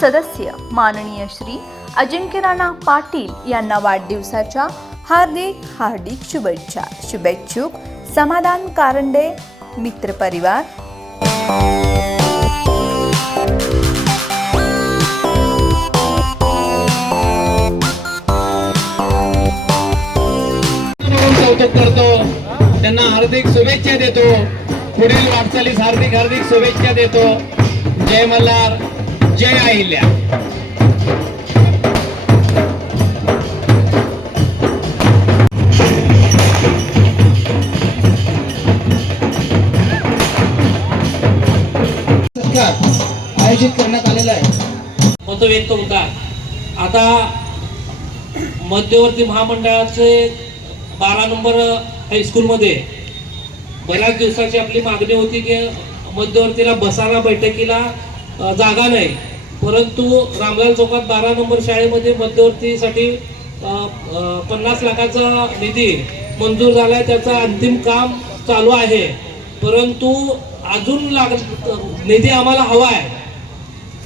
सदस्य माननीय श्री अजिंक्य राणा पाटील यांना वाढदिवसाच्या हार्दिक हार्दिक शुभेच्छा. शुभेच्छुक समाधान कारंडे मित्रपरिवार परिवार. कौतुक करतो. त्यांना हार्दिक शुभेच्छा देतो. पुढील वाटचालीस हार्दिक हार्दिक शुभेच्छा देतो. जय मल्हार. जय अहिल्या. सत्कार आयोजित करण्यात आलेला आहे. मत व्यक्त होतात आता मध्यवर्ती महामंडळाचे बारा नंबर हायस्कूलमध्ये बऱ्याच दिवसाची आपली मागणी होती की मध्यवर्तीला बसायला बैठकीला जागा नाही. परंतु रामलाल चौकात बारा नंबर शाळेमध्ये मध्यवर्तीसाठी पन्नास लाखाचा निधी मंजूर झाला आहे त्याचं अंतिम काम चालू आहे. परंतु अजून लाग निधी आम्हाला हवा आहे.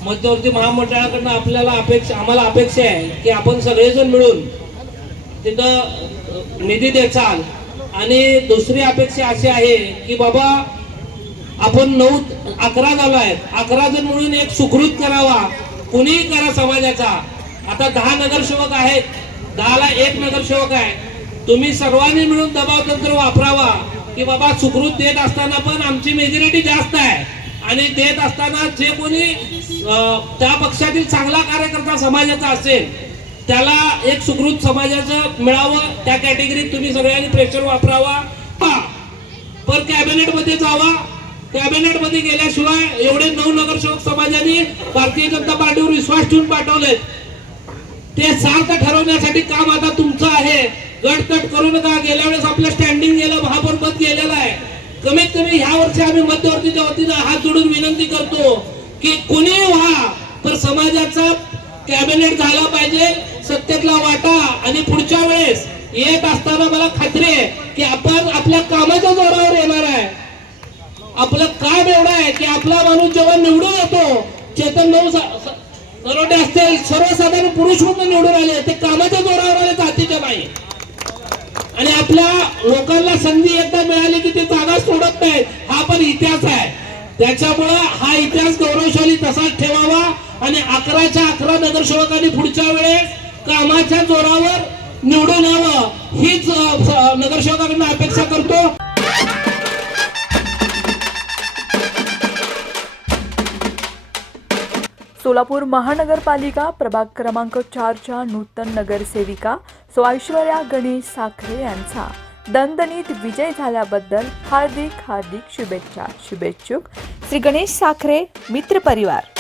मध्यवर्ती महामंडळाकडनं आपल्याला अपेक्षा आम्हाला अपेक्षा आहे की आपण सगळेजण मिळून तिथं निधी देचाल. आणि दुसरी अपेक्षा अशी आहे की बाबा आपण नऊ अकरा झालो आहेत. अकरा जण म्हणून एक सुखरूत करावा. कुणीही करा समाजाचा. आता दहा नगरसेवक आहेत. दहाला एक नगरसेवक आहे. तुम्ही सर्वांनी मिळून दबाव तंत्र वापरावा की बाबा सुखरूत देत असताना पण आमची मेजॉरिटी जास्त आहे. आणि देत असताना जे कोणी त्या पक्षातील चांगला कार्यकर्ता समाजाचा असेल त्याला एक सुखरूत समाजाचं मिळावं. त्या कॅटेगरीत तुम्ही सगळ्यांनी प्रेशर वापरावा. पर कॅबिनेटमध्ये जावा. कॅबिनेटमध्ये गेल्याशिवाय एवढे नऊ नगरसेवक समाजाने भारतीय जनता पार्टीवर विश्वास ठेवून पाठवले ते सार्थ ठरवण्यासाठी काम आता तुमचं आहे. गटकट करू नका. गेल्या वेळेस आपलं स्टँडिंग गेलं महापौरपद गेलेलं आहे. कमीत कमी ह्या वर्षी आम्ही मध्यवर्तीच्या वतीनं हात जोडून विनंती करतो की कोणी व्हा तर समाजाचा कॅबिनेट झाला पाहिजे सत्तेतला वाटा आणि पुढच्या वेळेस येत असताना मला खात्री आहे की आपण आपल्या कामाच्या जोरावर आपलं काम एवढं आहे की आपला माणूस जेव्हा निवडून येतो चेतन भाऊ सरोटे असतील सर्वसाधारण पुरुष म्हणून निवडून आले ते कामाच्या जोरावर आले जातीच्या नाही आणि आपल्या लोकांना संधी एकदा मिळाली की ते जागा सोडत नाही हा पण इतिहास आहे. त्याच्यामुळं हा इतिहास गौरवशाली तसाच ठेवावा आणि अकराच्या अकरा नगरसेवकांनी पुढच्या वेळेस कामाच्या जोरावर निवडून यावं हीच नगरसेवकांना अपेक्षा करतो. सोलापूर महानगरपालिका प्रभाग क्रमांक चारच्या नूतन नगरसेविका सो ऐश्वर्या गणेश साखरे यांचा. दणदणीत विजय झाल्याबद्दल हार्दिक हार्दिक शुभेच्छा. शुभेच्छुक. श्री गणेश साखरे मित्र परिवार.